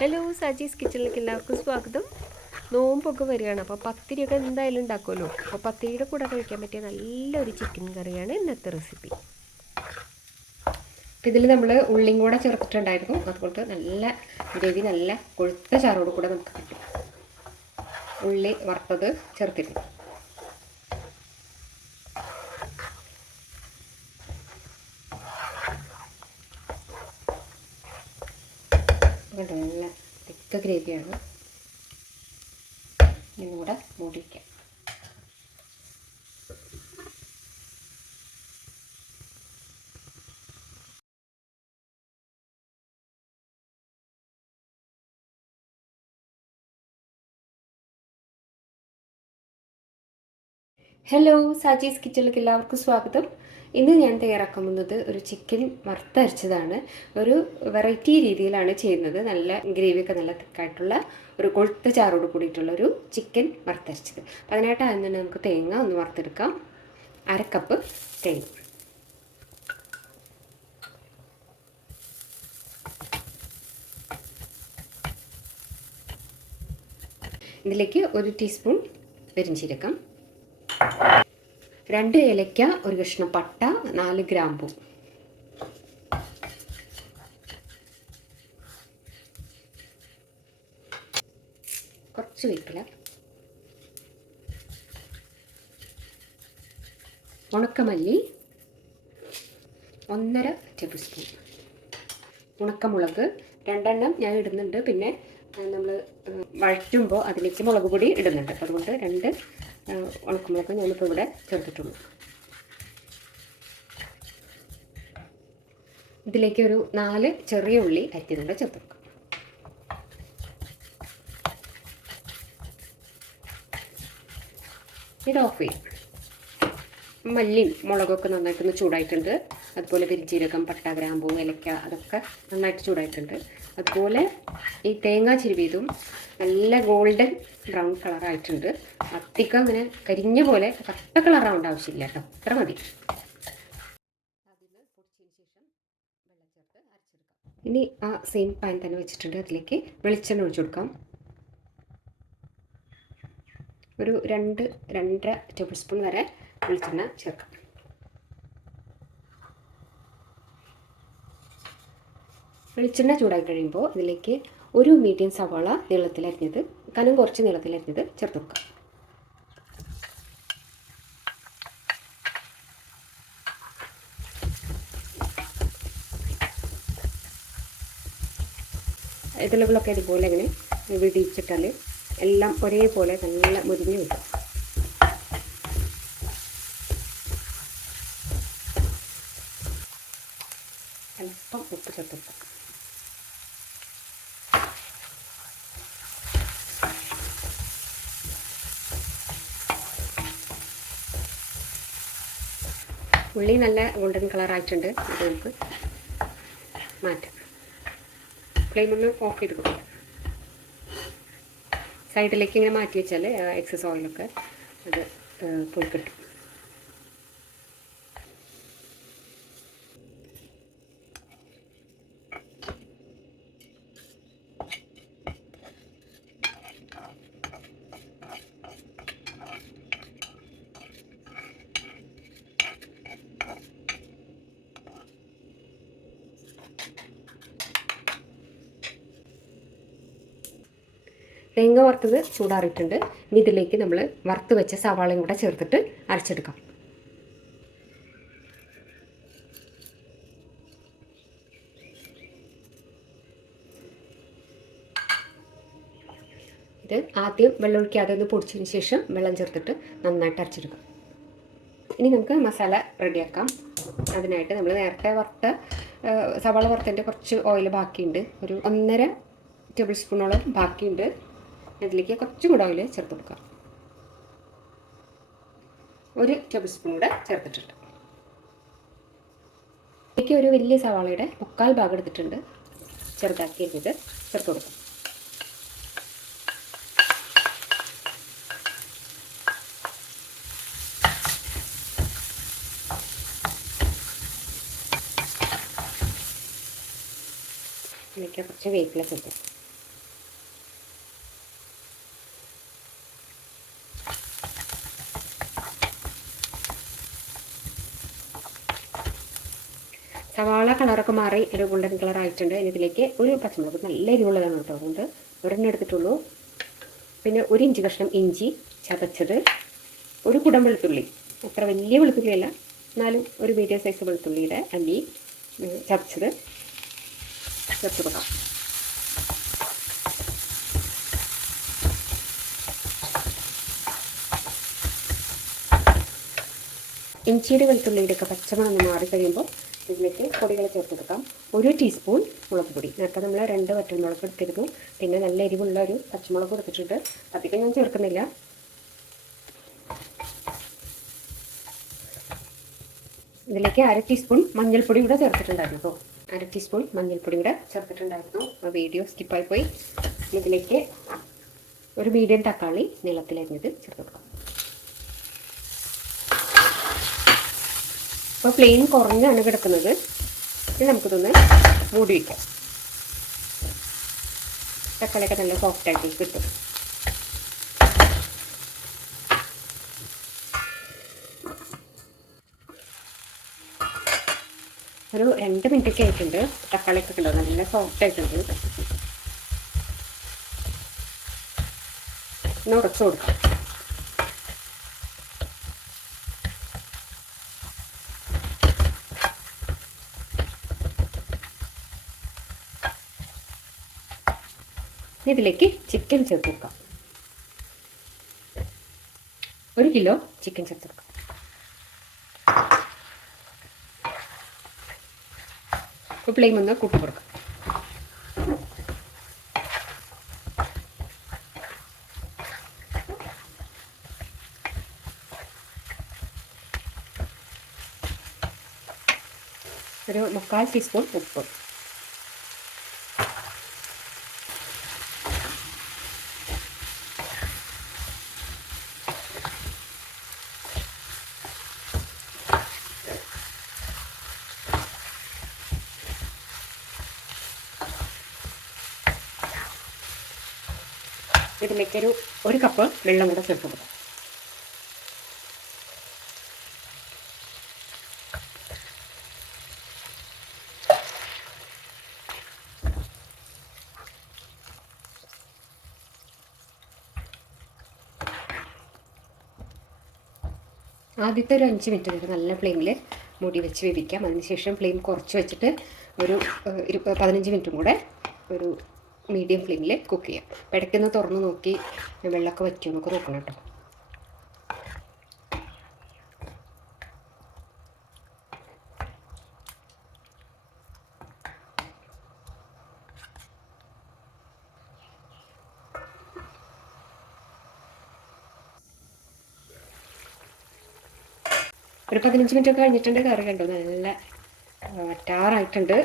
Hello, Saji's കിച്ചണിലേക്ക് എല്ലാവർക്കും സ്വാഗതം. നോമ്പൊക്കെ വരികയാണ്, അപ്പോൾ പത്തിരിയൊക്കെ എന്തായാലും ഉണ്ടാക്കുമല്ലോ. അപ്പോൾ പത്തിരിയുടെ കൂടെ കഴിക്കാൻ പറ്റിയ നല്ലൊരു ചിക്കൻ കറിയാണ് ഇന്നത്തെ റെസിപ്പി. അപ്പോൾ ഇതിൽ നമ്മൾ ഉള്ളിയും കൂടെ ചേർത്തിട്ടുണ്ടായിരുന്നു, അതുകൊണ്ട് നല്ല ഗ്രേവി, നല്ല കൊഴുത്ത ചാറോട് കൂടെ നമുക്ക് കിട്ടും. ഉള്ളി വറുത്തത് ചേർത്തിരുന്നു. നല്ല തിക്ക ഗ്രേവിയാണ്. ഇതുകൂടെ മൂടി വയ്ക്കാം. ഹലോ, സാജീസ് കിച്ചണിലേക്ക് എല്ലാവർക്കും സ്വാഗതം. ഇന്ന് ഞാൻ തയ്യാറാക്കുന്നത് ഒരു ചിക്കൻ വറുത്തരച്ചതാണ്. ഒരു വെറൈറ്റി രീതിയിലാണ് ചെയ്യുന്നത്. നല്ല ഗ്രേവിയൊക്കെ നല്ല തിക്കായിട്ടുള്ള ഒരു കൊഴുത്ത ചാറോട് കൂടിയിട്ടുള്ള ഒരു ചിക്കൻ വറുത്തരച്ചത്. അപ്പോൾ അതിനായിട്ട് ആദ്യം തന്നെ നമുക്ക് തേങ്ങ ഒന്ന് വറുത്തെടുക്കാം. 1/2 കപ്പ് തേങ്ങ, ഇതിലേക്ക് 1 ടീസ്പൂൺ പെരിഞ്ചീരകം, 2 ഏലക്ക, 1 കഷ്ണം പട്ട, 4 ഗ്രാമ്പൂ, കുറച്ച് വേപ്പില, ഉണക്കമല്ലി 1.5 ടേബിൾ സ്പൂൺ, ഉണക്കമുളക് 2 എണ്ണം ഞാൻ ഇടുന്നുണ്ട്. പിന്നെ നമ്മൾ വഴറ്റുമ്പോൾ അതിലേക്ക് മുളക് പൊടി ഇടുന്നുണ്ട്. അതുകൊണ്ട് 2 ഉണക്കമുളക് ഞാനിപ്പോൾ ഇവിടെ ചേർത്തിട്ടുള്ളൂ. ഇതിലേക്ക് ഒരു 4 ചെറിയ ഉള്ളി അരിഞ്ഞതുകൊണ്ട് ചേർത്ത് വെക്കാം. ഇത് ഓഫ് ചെയ്യും. മല്ലിയും മുളകൊക്കെ നന്നായിട്ടൊന്ന് ചൂടായിട്ടുണ്ട്. അതുപോലെ പെരിഞ്ചീരകം, പട്ട, ഗ്രാമ്പൂ, ഏലക്ക അതൊക്കെ നന്നായിട്ട് ചൂടായിട്ടുണ്ട്. അതുപോലെ ഈ തേങ്ങാ ചിരുവിയതും നല്ല ഗോൾഡൻ ബ്രൗൺ കളറായിട്ടുണ്ട്. അധികം അങ്ങനെ കരിഞ്ഞ പോലെ കട്ട കളറാവേണ്ട ആവശ്യമില്ല കേട്ടോ, അത്ര മതി. അതിൽ പൊടിച്ചതിന് ശേഷം വെള്ളം ചേർത്ത് അരച്ചെടുക്കാം. ഇനി ആ സെയിം പാൻ തന്നെ വെച്ചിട്ടുണ്ട്. അതിലേക്ക് വെളിച്ചെണ്ണ ഒഴിച്ചു കൊടുക്കാം. ഒരു 2-2.5 ടേബിൾ സ്പൂൺ വരെ വെളിച്ചെണ്ണ ചേർക്കാം. വെളിച്ചെണ്ണ ചൂടായി കഴിയുമ്പോൾ ഇതിലേക്ക് ഒരു മീഡിയം സവാള നീളത്തിലരിഞ്ഞത്, കനം കുറച്ച് നീളത്തിലരിഞ്ഞത് ചേർത്ത് കൊടുക്കാം. ഇതിലുകളൊക്കെ ഇതുപോലെ ഇങ്ങനെ വിടിച്ചിട്ടാൽ എല്ലാം ഒരേപോലെ നല്ല മുരിഞ്ഞ് കിട്ടും. അല്പം ഉപ്പ് ചേർത്തെടുക്കാം. ഉള്ളി നല്ല ഗോൾഡൻ കളറായിട്ടുണ്ട്. ഇത് നമുക്ക് മാറ്റാം. ഫ്ലെയിം ഒന്ന് ഓഫ് ചെയ്ത് കൊടുക്കാം. സൈഡിലേക്ക് ഇങ്ങനെ മാറ്റി വെച്ചാൽ എക്സസ് ഓയിലൊക്കെ അത് പോയി കിട്ടും. തേങ്ങ വറുത്തത് ചൂടാറിയിട്ടുണ്ട്. ഇനി ഇതിലേക്ക് നമ്മൾ വറുത്ത് വെച്ച സവാളയും കൂടെ ചേർത്തിട്ട് അരച്ചെടുക്കാം. ഇത് ആദ്യം വെള്ളം ഒഴിക്കാതെ ഒന്ന് പൊടിച്ചതിന് ശേഷം വെള്ളം ചേർത്തിട്ട് നന്നായിട്ട് അരച്ചെടുക്കാം. ഇനി നമുക്ക് മസാല റെഡിയാക്കാം. അതിനായിട്ട് നമ്മൾ നേരത്തെ സവാള വറുത്തതിൻ്റെ കുറച്ച് ഓയിൽ ബാക്കിയുണ്ട്. ഒരു 1.5 ടേബിൾ സ്പൂണോളം ബാക്കിയുണ്ട്. അതിലേക്ക് കുറച്ചും കൂടെ ഓയിൽ ചേർത്ത് കൊടുക്കാം. 1 ടേബിൾ സ്പൂൺ കൂടെ ചേർത്തിട്ടുണ്ട്. ഇതിലേക്ക് ഒരു വലിയ സവാളയുടെ 1/4 ഭാഗം എടുത്തിട്ടുണ്ട്. ചെറുതാക്കി എരിഞ്ഞത് ചേർത്ത് കൊടുക്കാം. ഇതിലേക്ക് കുറച്ച് വേപ്പില ചേർക്കും. സവാള കളറൊക്കെ മാറി ഒരു ഗോൾഡൻ കളർ ആയിട്ടുണ്ട്. ഇതിലേക്ക് ഒരു പച്ചമുളക്, നല്ല എരിവുള്ളതാണ് കേട്ടോ, അതുകൊണ്ട് ഒരെണ്ണം എടുത്തിട്ടുള്ളൂ. പിന്നെ 1 ഇഞ്ച് കഷ്ണം ഇഞ്ചി ചതച്ചത്, ഒരു കുടം വെളുത്തുള്ളി, അത്ര വലിയ വെളുത്തുള്ളിയല്ല എന്നാലും ഒരു മീഡിയം സൈസ് വെളുത്തുള്ളിയുടെ അല്ലി ചതച്ചത് ചേർത്ത് കൊടുക്കാം. ഇഞ്ചിയുടെ വെളുത്തുള്ളിയുടെ ഒക്കെ പച്ചമണം ഒന്ന് മാറി കഴിയുമ്പോൾ ഇതിലേക്ക് പൊടികൾ ചേർത്ത് കൊടുക്കാം. 1 ടീസ്പൂൺ മുളക് പൊടി. നേരത്തെ നമ്മൾ 2 വറ്റൽമുളക് എടുത്തിരുന്നു. പിന്നെ നല്ല എരിവുള്ള ഒരു പച്ചമുളക് എടുത്തിട്ടുണ്ട്. അധികം ഞാൻ ചേർക്കുന്നില്ല. ഇതിലേക്ക് 1/2 ടീസ്പൂൺ മഞ്ഞൾപ്പൊടി കൂടെ ചേർത്തിട്ടുണ്ടായിരുന്നു കേട്ടോ. 1/2 ടീസ്പൂൺ മഞ്ഞൾപ്പൊടി കൂടെ ചേർത്തിട്ടുണ്ടായിരുന്നു. വീഡിയോ സ്കിപ്പായി പോയി. ഇതിലേക്ക് ഒരു മീഡിയം തക്കാളി നീളത്തിലരിഞ്ഞത് ചേർത്ത് കൊടുക്കാം. അപ്പോൾ ഫ്ലെയിം കുറഞ്ഞാണ് കിടക്കുന്നത്. ഇത് നമുക്കിതൊന്ന് മൂടി വയ്ക്കാം. തക്കാളിയൊക്കെ നല്ല സോഫ്റ്റായിട്ട് കിട്ടും. ഒരു 2 മിനിറ്റൊക്കെ ആയിട്ടുണ്ട്. തക്കാളിയൊക്കെ ഉണ്ടോ നല്ല സോഫ്റ്റായിട്ടുണ്ട്. ഒന്ന് ഉടച്ചു കൊടുക്കാം. ഇതിലേക്ക് ചിക്കൻ ചേർത്ത് കൊടുക്കാം. 1 കിലോ ചിക്കൻ ചേർത്ത് കൊടുക്കാം. ഫ്ലെയിം ഒന്ന് കൂട്ടി കൊടുക്കാം. ഒരു 1/4 ടീസ്പൂൺ ഉപ്പ്. ഇതിലേക്കൊരു 1 കപ്പ് വെള്ളം കൂടെ ചേർത്ത് കൊടുക്കാം. ആദ്യത്തെ ഒരു 5 മിനിറ്റ് വരെ നല്ല ഫ്ലെയിമിൽ മൂടി വെച്ച് വേവിക്കാം. അതിനുശേഷം ഫ്ലെയിം കുറച്ച് വെച്ചിട്ട് ഒരു 15 മിനിറ്റും കൂടെ ഒരു മീഡിയം ഫ്ലെയിമിൽ കുക്ക് ചെയ്യാം. ഇടയ്ക്കൊന്ന് തുറന്ന് നോക്കി വെള്ളമൊക്കെ വറ്റിയോ എന്നൊക്കെ നോക്കണം കേട്ടോ. ഒരു 15 മിനിറ്റ് ഒക്കെ കഴിഞ്ഞിട്ടുണ്ട്. കറി കണ്ടോ നല്ല വറ്റാറായിട്ടുണ്ട്.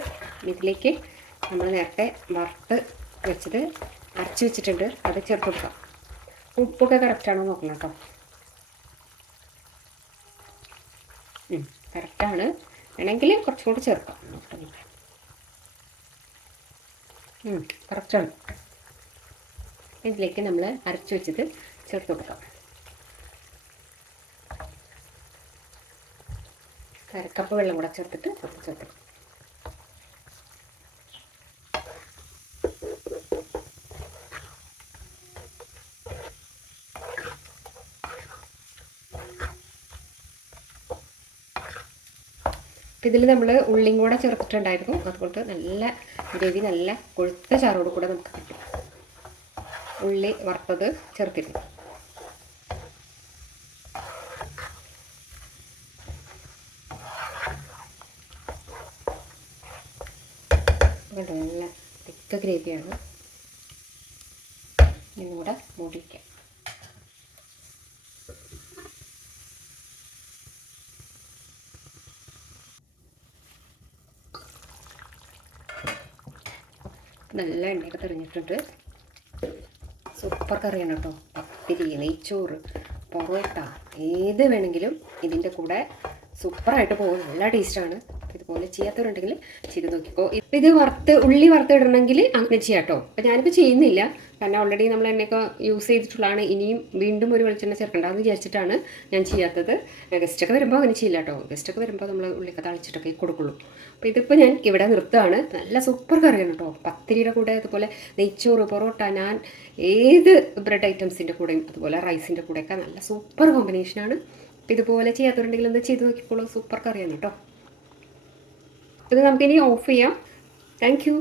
ഇതിലേക്ക് നമ്മൾ നേരത്തെ വറുത്ത് വെച്ചത് അരച്ച് വെച്ചിട്ടുണ്ട്, അത് ചേർത്ത് കൊടുക്കാം. ഉപ്പൊക്കെ കറക്റ്റാണോ നോക്കണം കേട്ടോ. കറക്റ്റാണ്, വേണമെങ്കിൽ കുറച്ചും കൂടി ചേർക്കാം. കറക്റ്റാണ്. ഇതിലേക്ക് നമ്മൾ അരച്ച് വെച്ചത് ചേർത്ത് കൊടുക്കാം. 1/2 കപ്പ് വെള്ളം കൂടെ ചേർത്തിട്ട് ചേർത്ത്. ഇതിൽ നമ്മൾ ഉള്ളിയും കൂടെ ചേർത്തിട്ടുണ്ടായിരുന്നു. അതുകൊണ്ട് നല്ല ഗ്രേവി, നല്ല കൊഴുത്ത ചാറോട് കൂടെ നമുക്ക് കിട്ടും. ഉള്ളി വറുത്തത് ചേർത്തിരുന്നു. നല്ല തിക്ക ഗ്രേവിയാണ്. ഇതുകൂടെ മൂടി വയ്ക്കാം. നല്ല എണ്ണയൊക്കെ തെളിഞ്ഞിട്ടുണ്ട്. സൂപ്പർ കറിയാണ് കേട്ടോ. പത്തിരി, നെയ്ച്ചോറ്, പൊറോട്ട ഏത് വേണമെങ്കിലും ഇതിൻ്റെ കൂടെ സൂപ്പറായിട്ട് പോകും. നല്ല ടേസ്റ്റാണ്. ഇതുപോലെ ചെയ്യാത്തവരുണ്ടെങ്കിൽ ചെയ്ത് നോക്കിക്കോ. ഇത് ഉള്ളി വറുത്ത് ഇടണമെങ്കിൽ അങ്ങനെ ചെയ്യാം കേട്ടോ. അപ്പോൾ ഞാനിപ്പോൾ ചെയ്യുന്നില്ല, കാരണം ഓൾറെഡി നമ്മൾ എണ്ണയൊക്കെ യൂസ് ചെയ്തിട്ടുള്ളതാണ്. ഇനിയും വീണ്ടും ഒരു വെളിച്ചെണ്ണ ചേർക്കണ്ടെന്ന് വിചാരിച്ചിട്ടാണ് ഞാൻ ചെയ്യാത്തത്. ഗസ്റ്റൊക്കെ വരുമ്പോൾ അങ്ങനെ ചെയ്യില്ല കേട്ടോ. ഗസ്റ്റൊക്കെ വരുമ്പോൾ നമ്മൾ ഉള്ളിയൊക്കെ തളിച്ചിട്ടൊക്കെ കൊടുക്കുള്ളൂ. അപ്പോൾ ഇതിപ്പോൾ ഞാൻ ഇവിടെ നിർത്തുകയാണ്. നല്ല സൂപ്പർ കറിയാണ് കേട്ടോ. പത്തിരിയുടെ കൂടെ, അതുപോലെ നെയ്ച്ചോറ്, പൊറോട്ട, ഞാൻ ഏത് ബ്രെഡ് ഐറ്റംസിൻ്റെ കൂടെയും അതുപോലെ റൈസിൻ്റെ കൂടെയൊക്കെ നല്ല സൂപ്പർ കോമ്പിനേഷനാണ്. അപ്പോൾ ഇതുപോലെ ചെയ്യാത്തവരുണ്ടെങ്കിൽ ഒന്ന് ചെയ്ത് നോക്കിക്കോളൂ. സൂപ്പർ കറിയാണ് കേട്ടോ. ഇത് നമുക്കിനി ഓഫ് ചെയ്യാം. Thank you.